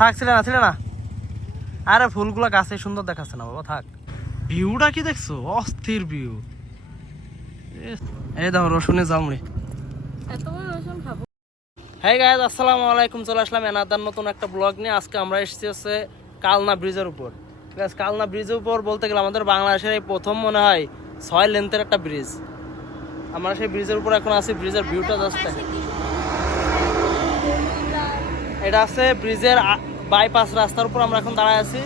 থাক ছিলে না আরে ফুলগুলা গাছে সুন্দর দেখাচ্ছে না বাবা, থাক। ভিউটা কি দেখছো, অস্থির ভিউ। এই দাও রসুনের জামুড়ি। হ্যাঁ গাইজ, আসসালামু আলাইকুম। চলে আসলাম এনাদার নতুন একটা ব্লগ নিয়ে। আজকে আমরা এসেছি হচ্ছে কালনা ব্রিজের উপর। কালনা ব্রিজের উপর বলতে গেলে আমাদের বাংলাদেশের এই প্রথম মনে হয় 6 লেন্থের একটা ব্রিজ। আমরা সেই ব্রিজের উপর এখন আছি। ব্রিজের ভিউটা জাস্ট, এটা আছে ব্রিজের বাইপাস রাস্তার উপর আমরা এখন দাঁড়ায় আছি।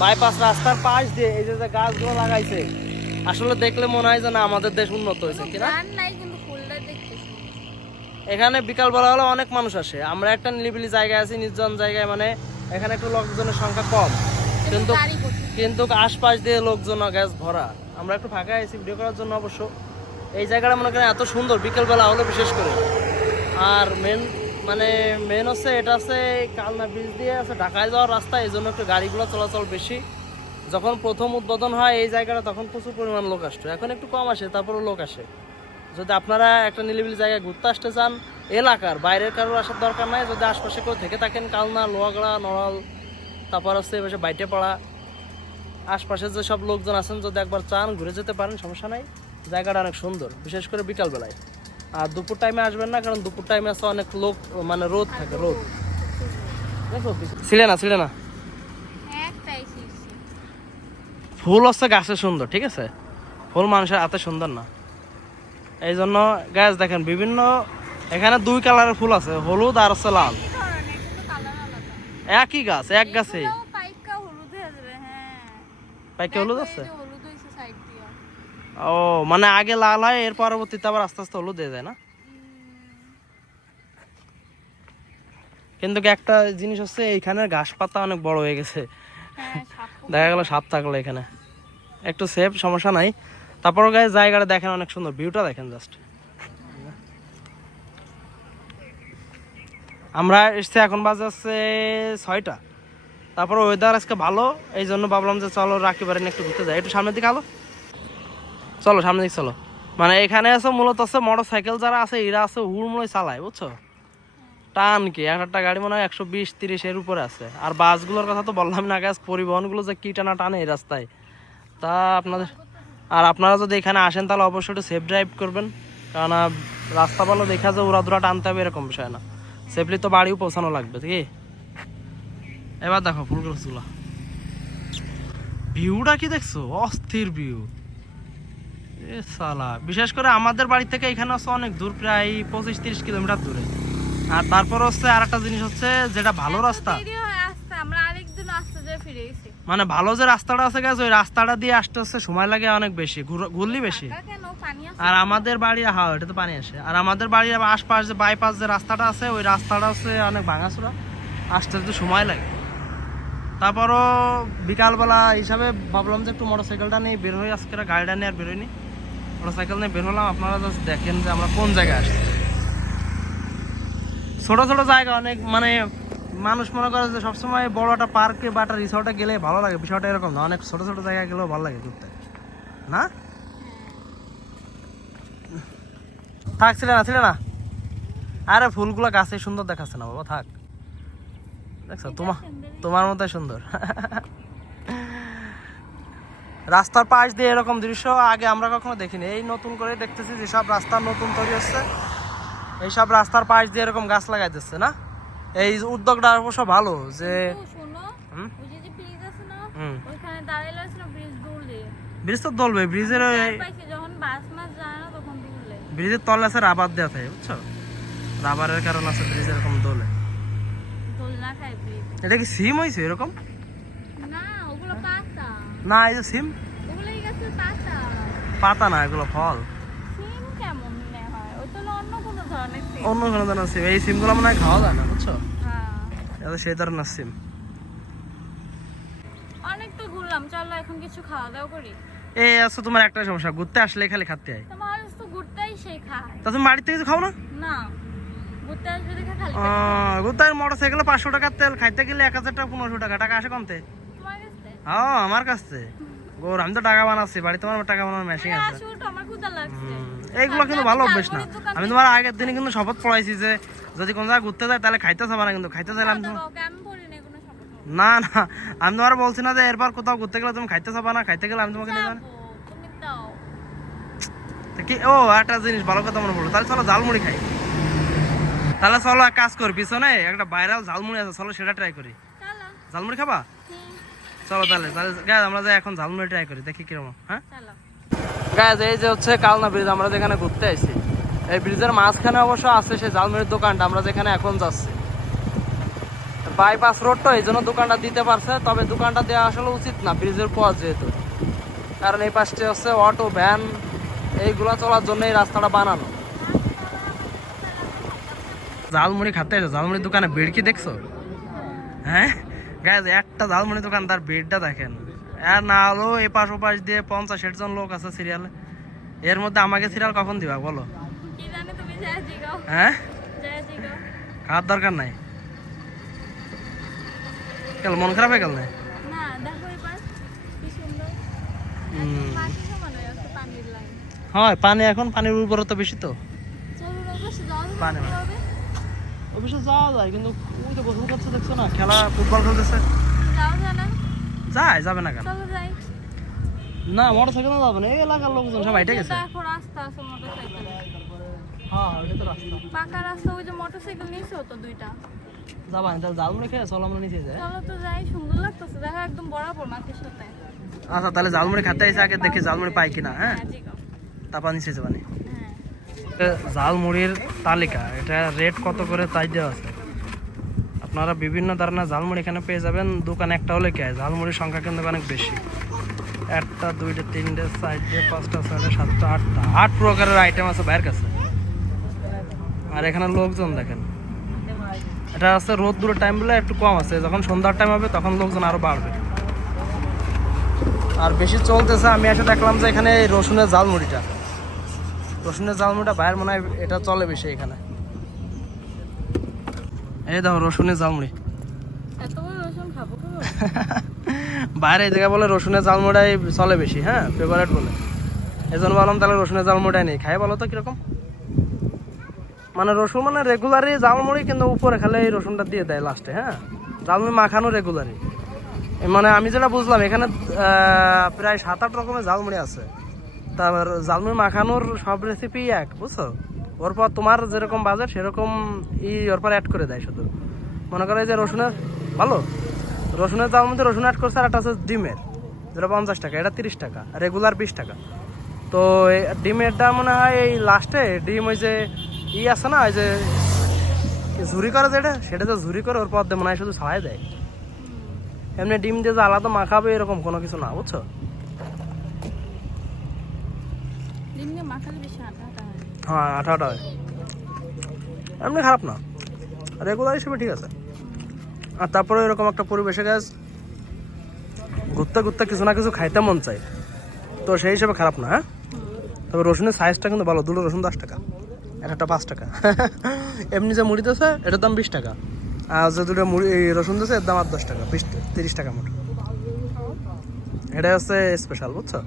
বাইপাস রাস্তার পাশ দিয়ে এই যে গাছগুলো লাগাইছে, আসলে দেখলে মনে হয় যে না আমাদের দেশ উন্নত হয়েছে কিনা। এখানে বিকালবেলা হলে অনেক মানুষ আসে। আমরা একটা নিরিবিলি জায়গায় আছি, নির্জন জায়গায়, মানে এখানে একটু লোকজনের সংখ্যা কম, কিন্তু আশপাশ দিয়ে লোকজন গ্যাস ভরা। আমরা একটু ফাঁকা আছি ভিডিও করার জন্য অবশ্য। এই জায়গাটা মনে করেন এত সুন্দর বিকেলবেলা হলে বিশেষ করে। আর মেন হচ্ছে এটা হচ্ছে কালনা ব্রিজ দিয়ে আছে ঢাকায় যাওয়ার রাস্তা, এই জন্য একটু গাড়িগুলো চলাচল বেশি। যখন প্রথম উদ্বোধন হয় এই জায়গাটা তখন প্রচুর পরিমাণ লোক আসতো, এখন একটু কম আসে, তারপরেও লোক আসে। যদি আপনারা একটা নিরিবিলি জায়গায় ঘুরতে আসতে চান, এলাকার বাইরের কারোর আসার দরকার নাই। যদি আশপাশে কেউ থেকে থাকেন, কালনা, লোহাগড়া, নড়াল, তারপর হচ্ছে এবার বাইটেপাড়া, আশপাশে যে সব লোকজন আছেন, যদি একবার চান ঘুরে যেতে পারেন, সমস্যা নাই। জায়গাটা অনেক সুন্দর, বিশেষ করে বিকালবেলায়। আর দুপুর টাইমে আসবেন না, কারণ দুপুর টাইমে আছে অনেক লোক, মানে রোদ থাকে, রোদ। ছিলে না ফুল হচ্ছে গাছে সুন্দর, ঠিক আছে, ফুল মানুষের হাতে সুন্দর না। এই জন্য গাছ দেখেন বিভিন্ন, এখানে 2 কালারের ফুল আছে, হলুদ আর হচ্ছে লাল। একই গাছ, এক গাছে পাইকা হলুদ আছে। ও মানে আগে লাল হয়, এর পরবর্তীতে আবার আস্তে আস্তে হলুদ হয়ে যায় না। কিন্তু একটা জিনিস হচ্ছে এইখানে ঘাস পাতা অনেক বড় হয়ে গেছে, দেখা গেল সাপ থাকলো এখানে। একটু সেফ, সমস্যা নাই। তারপর গায়ে জায়গাটা দেখেন অনেক সুন্দর, ভিউটা দেখেন জাস্ট। আমরা এসছি এখন বাজে হচ্ছে 6টা। তারপর ওয়েদার আজকে ভালো, এই জন্য ভাবলাম যে চলো রাখিবার একটু ঘুরতে যাই। একটু সামনের দিকে চলো সামনের দিকে চলো। মানে এখানে আছে মূলত আছে মোটর সাইকেল যারা আছে এরা আছে হুড়মুড়ে চালায়, বুঝছো। টান কি একটা গাড়ি মনে হয় 120-130 এর উপরে আছে। আর বাসগুলোর কথা তো বললাম না গাছ, পরিবহনগুলো যে কি টানা টানে এই রাস্তায়। তা আপনারা যদি এখানে আসেন তাহলে অবশ্যই একটু সেফ ড্রাইভ করবেন, কারণ রাস্তা ভালো দেখা যায় উড়াধুরা টানতে হবে এরকম বিষয় না। সেফলি তো বাড়িও পৌঁছানো লাগবে, ঠিক। এবার দেখো ফুলগুলো, ভিউটা কি দেখছো, অস্থির ভিউ। এ সালা, বিশেষ করে আমাদের বাড়ি থেকে এখানে হচ্ছে অনেক দূর, প্রায় 25-30 কিলোমিটার দূরে। আর তারপর হচ্ছে আর একটা জিনিস হচ্ছে, যেটা ভালো রাস্তা, মানে ভালো যে রাস্তাটা আছে গেছে, ওই রাস্তাটা দিয়ে আসতে হচ্ছে সময় লাগে অনেক বেশি, ঘুরলি বেশি। আর আমাদের বাড়ি, হ্যাঁ এটা তো পানি আসে। আর আমাদের বাড়ির আশপাশ যে বাইপাস যে রাস্তাটা আছে, ওই রাস্তাটা হচ্ছে অনেক ভাঙাচোরা, আসতে তো সময় লাগে। তারপরও বিকালবেলা হিসাবে ভাবলাম যে একটু মোটরসাইকেলটা নিয়ে বের হই, আজকে গাড়িটা নিয়ে আর বেরোয়নি, মোটরসাইকেল নিয়ে বের হলাম। আপনারা জাস্ট দেখেন যে আমরা কোন জায়গায় আসছি। ছোট ছোট জায়গা অনেক, মানে মানুষ মনে করে যে সবসময় বড় একটা পার্কে বা একটা রিসর্টে গেলে ভালো লাগে, বিষয়টা এরকম না। অনেক ছোট ছোট জায়গায় গেলেও ভালো লাগে ঘুরতে, না? থাক ছিলে না আরে ফুলগুলো গাছে সুন্দর দেখাচ্ছে না বাবা, থাক। দেখছো তোমার মতোই সুন্দর। রাস্তার পাশ দিয়ে এরকম দৃশ্য আগে আমরা কখনো দেখিনি, এই নতুন করে দেখতেছি। যেসব রাস্তা নতুন তৈরি হচ্ছে, এইসব রাস্তার পাশ দিয়ে এরকম গাছ লাগাই দিচ্ছে না। এই উদ্যোগটা অবশ্য ভালো যে ব্রিজ তো দলবে, ব্রিজের তলে আছে রাবার দেওয়া থাকে, বুঝছো, রাবারের কারণ আছে ব্রিজ এরকম দোলে। এটা কি সিম হয়েছে এরকম? না এই যে সিম, পাতা না, এগুলো ফল। অন্য কোনো ধরনের সিম, এই সিম গুলো মনে হয় খাওয়া যায় না, বুঝছো, সেই ধরনের সিম। অনেক তো ঘুরলাম, চলো এখন কিছু খাওয়া দাওয়া করি। এই আছে তোমার একটা সমস্যা, ঘুরতে আসলে খালি খাতে হয়। তোমার তো ঘুরতেই সেই খায়, তা তুমি বাড়িতে কিছু খাও না? না, ঘুরতে আসবে দেখে খালি ঘুরতে মোটরসাইকেলে 500 টাকার তেল, খাইতে গেলে 1000 টাকা 1500 টাকা। টাকা আসে কমতে? তোমার কাছে? হ্যাঁ আমার কাছে। গোর আমি তো টাকা বানাচ্ছি বাড়িতে, তোমার টাকা বানানোর মেশিন আছে। আমার ক্ষুধা লাগছে। এইগুলো কিন্তু ভালো অভ্যেস না। আমি তোমার আগের দিনে কিন্তু শপথ পড়াইছি যে যদি কোন জায়গায় ঘুরতে যায় তাহলে খাইতে চাবা না, কিন্তু খাইতে চাইলাম তো। না না, আমি তোমার বলছি না যে এরপর কোথাও ঘুরতে গেলে তুমি খাইতে চাবা না, খাইতে গেলে আমি তোমাকে নিয়ে যাবো। যাবো, তুমি দাও। তো কি ও একটা জিনিস ভালো কথা মনে পড়লো, তাহলে চলো ঝালমুড়ি খাই। তাহলে চলো এক কাজ করি, পিছনে একটা ভাইরাল ঝালমুড়ি আছে, চলো সেটা ট্রাই করি। চলো। ঝালমুড়ি খাবা? হুম, চলো তাহলে তাহলে guys, আমরা যাই এখন ঝালমুড়ি ট্রাই করি, দেখি কিরকম। হ্যাঁ চলো। গাইজ, এই যে হচ্ছে কালনা ব্রিজ, আমরা যেখানে ঘুরতে আইছি, এই ব্রিজের মাঝখানে অবশ্য আছে সেই ঝালমুড়ির দোকানটা, আমরা যেখানে এখন যাচ্ছি। বাইপাস রোড তো, এই জন্য দোকানটা দিতে পারছে, তবে দোকানটা দেওয়া আসলে উচিত না ব্রিজের পর যেহেতু, কারণ এই পাশে হচ্ছে অটো ভ্যান এইগুলা চলার জন্য এই রাস্তাটা বানানো। ঝালমুড়ি খাতে এসো, ঝালমুড়ির দোকানে ভিড় কি দেখছো? হ্যাঁ গাইজ, একটা ঝালমুড়ি দোকান, তার ভিড়টা দেখেন। আর না হলো এপাশ ওপাশ দিয়ে 50-60 জন লোক আছে সিরিয়ালে। এর মধ্যে আমাকে সিরিয়াল কখন দিবা বলো? কি জানে, তুমি যায় জিগাও। হ্যাঁ, যায় জিগাও। খাওয়ার দরকার নাই, কেন মন খারাপ হয়ে গেল? না না, দেখো এবার কি সুন্দর। মাটি সমান হয়ে আছে, পানির লাইন। হয় পানি, এখন পানির উর্বরতা বেশি তো। চলো না, বসে যাও, পানি কি হবে? অবশ্য যাওয়া যায়, কিন্তু ওই যে গোসল করছে দেখছো না, খেলা ফুটবল খেলতেছে। যাও জানা। যায় যাবে না কেন? চলো যাই। না মোটর সাইকেল যাবে না, এই এলাকার লোকজন সব হাইটে গেছে। দেখো রাস্তা আছে মোটরসাইকেল। হ্যাঁ ওইটা তো রাস্তা। পাকা রাস্তা, ওই যে মোটরসাইকেল নিয়েছো তো দুইটা। যাবা না তাহলে ঝালমুড়ি খেয়ে চলো আমরা নিচে যাই। চলো তো যাই, সুন্দর লাগতেছে, দেখো একদম বরাবর মাটির সাথে। আচ্ছা তাহলে ঝালমুড়ি খাতে এসে আগে দেখি ঝালমুড়ি পাই কিনা। হ্যাঁ হ্যাঁ, জিগাও। তারপর নিচে যাবানি। হ্যাঁ। ঝালমুড়ির তালিকা, এটা রেট কত করে তাই দেওয়া আছে। আপনারা বিভিন্ন ধরনের ঝালমুড়ি এখানে পেয়ে যাবেন, দোকান একটা হলে কি হয়, ঝালমুড়ির সংখ্যা কিন্তু অনেক বেশি। একটা দুইটা তিনটে চারটে পাঁচটা ছয়টা সাতটা আটটা, 8 প্রকারের আইটেম আছে বাইরের কাছে। আর এখানে লোকজন দেখেন, এটা আছে রোদ দূরের টাইম বলে একটু কম আছে, যখন সন্ধ্যার টাইম হবে তখন লোকজন আরো বাড়বে। আর বেশি চলতেছে, আমি এসে দেখলাম যে এখানে এই রসুনের ঝালমুড়িটা, রসুনের ঝালমুড়িটা বাইরের মনে হয় এটা চলে বেশি এখানে। এই দাও রসুনের ঝালমুড়ি। এত বড় রসুন খাবো খাবো? বাইরে এই জায়গায় বলে রসুনের ঝালমুড়াই চলে বেশি, হ্যাঁ ফেভারিট বলে। এই জন্য বললাম তাহলে রসুনের ঝালমুড়াই নেই, খাই বলো তো কিরকম। মানে রসুন মানে রেগুলারই ঝালমুড়ি, কিন্তু উপরে খালি এই রসুনটা দিয়ে দেয় লাস্টে। হ্যাঁ ঝালমুড়ি মাখানো রেগুলারই, মানে আমি যেটা বুঝলাম এখানে প্রায় 7-8 রকমের ঝালমুড়ি আছে। তারপর ঝালমুড়ি মাখানোর সব রেসিপি এক, বুঝছো? ওর পর তোমার যেরকম বাজেট সেরকম ওর পর অ্যাড করে দেয়। শুধু মনে করো এই যে রসুনের ভালো, রসুনের ঝাল মধ্যে রসুন অ্যাড করছে, আর একটা আছে ডিমের, যেটা 50 টাকা, এটা 30 টাকা, রেগুলার 20 টাকা। তো ডিমেরটা মনে হয় এই লাস্টে ডিম ওই যে আছে না, ওই যে ঝুরি করে যেটা, সেটা তো ঝুরি করে ওর পর মনে হয় শুধু ছাড়াই দেয়। এমনি ডিম দিয়ে যে আলাদা মাখাবে এরকম কোনো কিছু না, বুঝছো? ডিম দিয়ে মাখালে বেশি আটা আটা হয়। হ্যাঁ আটা আটা হয়, এমনি খারাপ না, রেগুলার হিসেবে ঠিক আছে। আর তারপরে এরকম একটা পরিবেশে গাছ ঘুরতে ঘুরতে কিছু না কিছু খাইতে মন চাই, তো সেই হিসেবে খারাপ না। হ্যাঁ তবে রসুনের সাইজটা কিন্তু ভালো, দুটো রসুন 10 টাকা, একটা 5 টাকা। এমনি যে মুড়ি দিয়েছে এটার দাম 20 টাকা, আর যে দুটো মুড়ি রসুন দিয়েছে এর দাম আর 10 টাকা, 30 টাকা মোট। এটা হচ্ছে স্পেশাল, বুঝছো?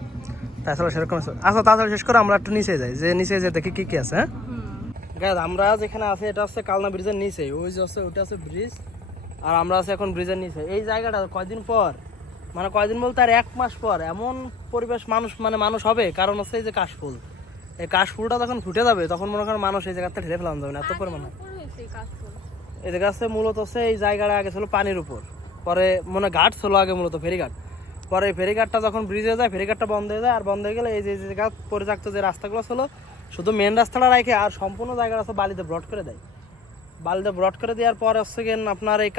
তাছাড়া সেরকম। আচ্ছা তাছাড়া শেষ করে আমরা একটু নিচে যাই, যে নিচে যে দেখি কি কি আছে। হ্যাঁ গাইজ, আমরা যেখানে আছি এটা হচ্ছে কালনা ব্রিজের নিচে, ওই যে হচ্ছে ওটা হচ্ছে ব্রিজ, আর আমরা আছি এখন ব্রিজের নিচে। এই জায়গাটা কয়দিন পর, মানে কয়দিন বলতে আর 1 মাস পর এমন পরিবেশ মানুষ হবে, কারণ হচ্ছে এই যে কাশফুল, এই কাশফুলটা যখন ফুটে যাবে তখন মনে করেন মানুষ এই জায়গাতে ঠেলে ফেলানো যাবে না, এত পরিমাণ। উপর হয়েছে এই কাশফুল। এই জায়গা হচ্ছে মূলত হচ্ছে এই জায়গাটা আগে ছিল পানির উপর, পরে মনে ঘাট ছিল আগে মূলত ফেরিঘাট, পরে ফেরিঘাটটা যখন ব্রিজে যায় ফেরিঘাটটা বন্ধ হয়ে যায়, আর বন্ধ হয়ে গেলে এই যে জায়গা পরিত্যক্ত যে রাস্তাগুলো ছিল শুধু মেন রাস্তাটা রাখে, আর সম্পূর্ণ জায়গাটা হচ্ছে বালিতে ব্রড করে দেয়। বালিতে ব্রড করে দেওয়ার পর হচ্ছে গিয়ে আপনার এই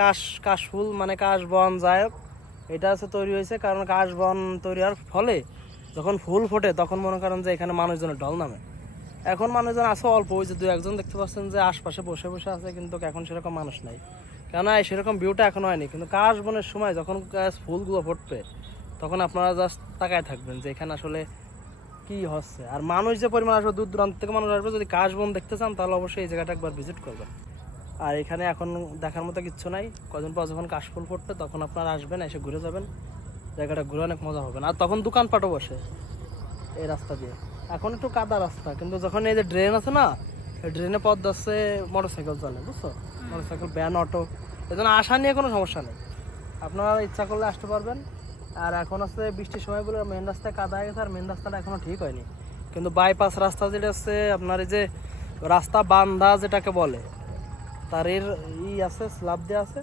কাশফুল মানে কাশবন যাই হোক, এটা হচ্ছে তৈরি হয়েছে, কারণ কাশবন তৈরি হওয়ার ফলে যখন ফুল ফোটে তখন মনে করেন যে এখানে মানুষজনের ঢল নামে। এখন মানুষজন আছে অল্প, ওই যে 2-1 দেখতে পাচ্ছেন যে আশপাশে বসে বসে আছে, কিন্তু এখন সেরকম মানুষ নাই, কেননা সেরকম ভিউটা এখন হয়নি। কিন্তু কাশবনের সময় যখন ফুলগুলো ফুটবে তখন আপনারা জাস্ট তাকায় থাকবেন যে এখানে আসলে কি হচ্ছে। আর মানুষ যে পরিমাণ আসবে, দূর দূরান্ত থেকে মানুষ আসবে, যদি কাশবন দেখতে চান তাহলে অবশ্যই এই জায়গাটা একবার ভিজিট করবেন। আর এখানে এখন দেখার মতো কিচ্ছু নাই, কদিন পর যখন কাশফুল ফুটবে তখন আপনারা আসবেন, এসে ঘুরে যাবেন, জায়গাটা ঘুরে অনেক মজা হবে। আর তখন দোকানপাটও বসে এই রাস্তা দিয়ে। এখন একটু কাদা রাস্তা, কিন্তু যখন এই যে ড্রেন আছে না, এই ড্রেনে পথ যাচ্ছে মোটরসাইকেল চলে, বুঝছো? মোটরসাইকেল ভ্যান অটো, এই জন্য আসা নিয়ে কোনো সমস্যা নেই। আপনারা ইচ্ছা করলে আসতে পারবেন। আর এখন আছে বৃষ্টির সময় বলে মেন রাস্তায় কাদা হয়ে গেছে, আর মেন রাস্তাটা এখনো ঠিক হয়নি। কিন্তু বাইপাস রাস্তা যেটা আছে আপনার, এই যে রাস্তা বান্ধা যেটাকে বলে, তার এর আছে, স্ল্যাব দেওয়া আছে,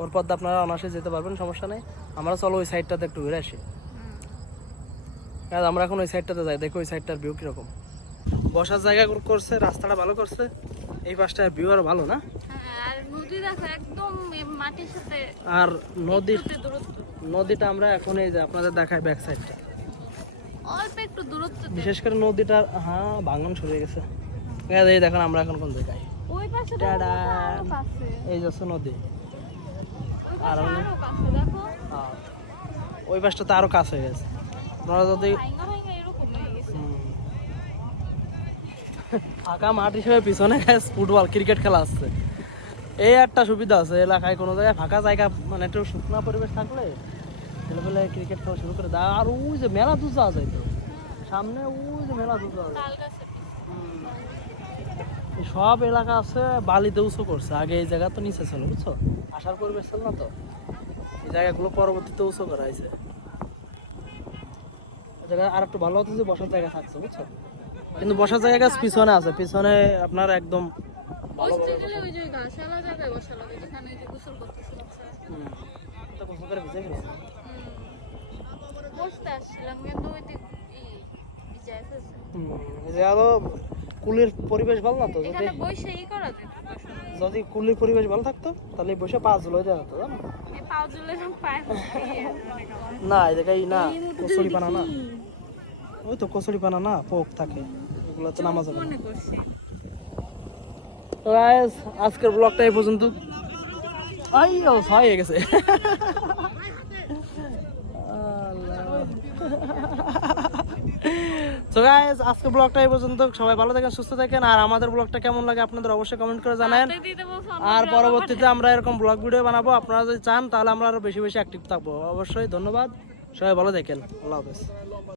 ওর পর দিয়ে আপনারা অনায়াসে যেতে পারবেন, সমস্যা নেই। আমরা চলো ওই সাইডটাতে একটু ঘুরে আসি। আমরা এখন ওই সাইডটাতে যাই, দেখো ওই সাইডটার ভিউ কিরকম। বসার জায়গা করছে, রাস্তাটা ভালো করছে, এই পাশটার ভিউ আর ভালো না। আর নদী দেখো একদম মাটির সাথে, আর নদীর দূরত্ব নদীটা আমরা এখন এই যে আপনাদের দেখাই ব্যাক সাইডটা, অল্প একটু দূরত্ব। বিশেষ করে নদীটা ভাঙন সরে গেছে। এই দেখুন আমরা এখন কোন জায়গায়, ওই পাশে টাডা, আরো কাছে, এই যাচ্ছে নদী। ওই পাশে আরো কাছে দেখো, ওই পাশটা তো আরো কাছে হয়ে গেছে। আপনারা যদি ভাঙা ভাঙা এরকম হয়ে গেছে। ফাঁকা মাঠ হিসেবে পিছনে ফুটবল ক্রিকেট খেলা আসছে, এই একটা সুবিধা আছে এলাকায়। কোনো জায়গায় ফাঁকা জায়গা মানে একটু শুকনা পরিবেশ থাকলে ছেলেপেলে ক্রিকেট খেলা শুরু করে দেয়। আর ওই যে মেলা দুধ যাওয়া যায় তো সামনে, ওই যে মেলা দুধ যাওয়া যায়। তাল গাছে এই সব এলাকা আছে বালিতে উঁচু করছে, আগে এই জায়গা তো নিচে ছিল বুঝছো, আসার পরিবেশ ছিল না তো, এই জায়গাগুলো পরবর্তীতে উঁচু করা হয়েছে। জায়গা আর একটু ভালো হতো যে বসার জায়গা থাকছে বুঝছো, কিন্তু বসার জায়গা গাছ পিছনে আছে, পিছনে আপনার একদম বসতে গেলে ওই যে ঘাসওয়ালা জায়গায় বসা লাগে, যেখানে যে গোসল করতেছিল তো গোসল করে ভিজে গেছে। বসতে আসছিলাম কিন্তু ওই দিক ভিজে ফেলছে। এই যে আরো কুলির পরিবেশ ভালো না তো, যদি এখানে বসে করা যেত, যদি কুলির পরিবেশ ভালো থাকতো তাহলে বসে পা ঝুলে দেওয়া হতো জানো। এই পাও জুলের পায়ে না এই জায়গায় না কচুরি পানা না, ওই তো কচুরি পানা না, পোক থাকে, এগুলো তো নামা যাবে না। মনে করছি। তো গাইস আজকের ব্লগটা এই পর্যন্ত। আইও হয়ে গেছে। তো গাইস আজকের ব্লগটা এই পর্যন্ত। সবাই ভালো থাকেন, সুস্থ থাকেন। আর আমাদের ব্লগটা কেমন লাগে আপনাদের অবশ্যই কমেন্ট করে জানান। আর পরবর্তীতে আমরা এরকম ব্লগ ভিডিও বানাবো, আপনারা যদি চান তাহলে আমরা আরো বেশি বেশি অ্যাক্টিভ থাকবো। অবশ্যই ধন্যবাদ, সবাই ভালো থাকেন, আল্লাহ হাফেজ।